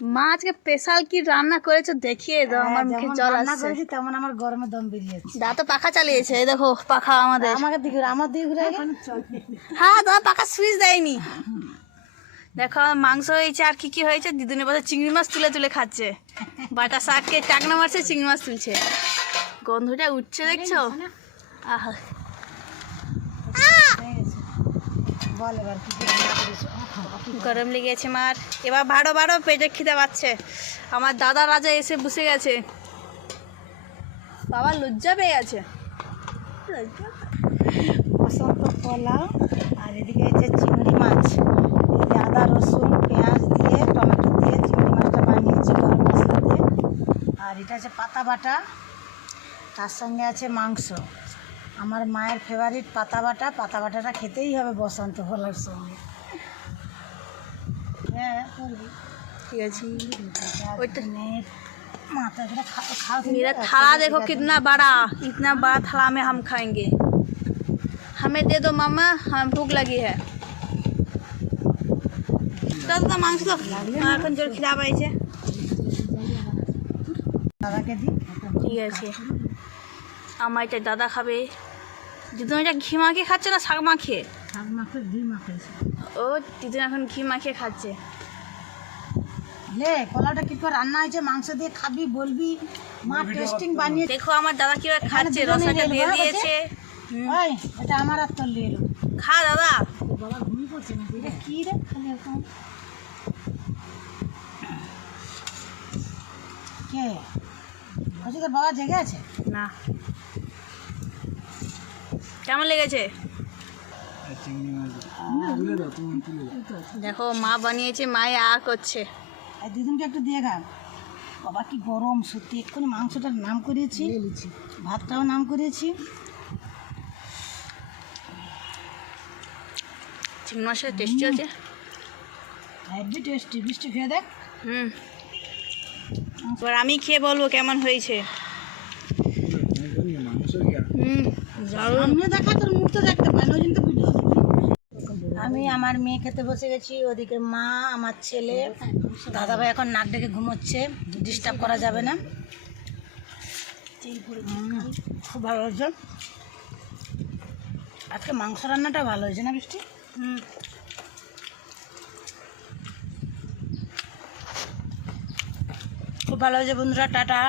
মা আজকে স্পেশাল কি রান্না করেছো দেখিয়ে দাও, আমার মুখে জল আসছে। তেমন আমার গরমে দম বেরিয়েছে। দা তো পাখা চালিয়েছে, এই দেখো পাখা আমাদের। আমার দিকে ঘুরে হ্যাঁ দাদা পাখা সুইচ দেয়নি। দেখো মাংস হয়েছে আর কি কি হয়েছে। দিদুনের পাশে চিংড়ি মাছ তুলে তুলে খাচ্ছে, বাটা শাককে টাকনা মারছে, চিংড়ি মাছ তুলছে, গন্ধটা উঠছে দেখছো। আহা বল এবার কি গরম লেগেছে মার, এবার ভাড়ো ভাড়ো পেটে খিদে পাচ্ছে। আমার দাদা রাজা এসে বসে গেছে, বাবা লজ্জা পেয়ে গেছে। বসন্ত পোলাও আর এদিকে হচ্ছে চিংড়ি মাছ, এদিকে আদা রসুন পেঁয়াজ দিয়ে টমেটো দিয়ে চিংড়ি মাছটা বানিয়েছি গরম মশলা দিয়ে। আর এটা আছে পাতা বাটা, তার সঙ্গে আছে মাংস। আমার মায়ের ফেভারিট পাতা বাটা, পাতা বাটাটা খেতেই হবে বসন্ত পোলাওর সঙ্গে। হ্যাঁ ঠিক আছে ওইটা माता जरा खाओ। मेरा थाला देखो कितना बड़ा, इतना बड़ा थाला में हम खाएंगे। हमें दे दो मामा, हमें भूख लगी है। दादा मांस तो এখন জোর খিদা পাইছে। দাদাকে দি, ঠিক আছে আমার এটা দাদা খাবে। দিদুন এটা ঘি মাখিয়ে খাচ্ছে না শাক মাখিয়ে? শাক মাখে ঘি মাখাইছে। ও দিদুন এখন ঘি মাখিয়ে খাচ্ছে। লে পোলাওটা কি করে রান্না হয়েছে, মাংস দিয়ে খাবি বলবি, মা টেস্টিং বানিয়ে। দেখো আমার দাদা কিভাবে খাচ্ছে, রসাটা দিয়ে দিয়েছে। ওই এটা আমার আর তোর লিয়ে এলো। খা দাদা। বাবা ঘুমিয়ে পড়ছে না, এটা কি রে খালি এরকম কে বলছি, তোর বাবা জেগে আছে না? কেমন লেগেছে? দেখো মা বানিয়েছে, মায়ে করছে। আর দিদুনকে একটু দিয়ে খা। বাবা কি গরম সত্যি, এক্ষুনি মাংসটার নাম করিয়েছি, ভাতটাও নাম করিয়েছি। চিংড়ি মাছের টেস্টি আছে, হেভি টেস্টি। বৃষ্টি খেয়ে দেখ। এবার আমি খেয়ে বলবো কেমন হয়েছে। সামনে দেখা, তোর মুখ তো দেখতে পাই না, ওই জন্য তো ভিডিও। আমি আমার মেয়ে খেতে বসে গেছি, ওদিকে মা আমার ছেলে দাদাভাই এখন নাক ডেকে ঘুমোচ্ছে, ডিস্টার্ব করা যাবে না। খুব ভালো হয়েছে আজকে, মাংস রান্নাটা ভালো হয়েছে না বৃষ্টি? খুব ভালো হয়েছে বন্ধুরা, টাটা।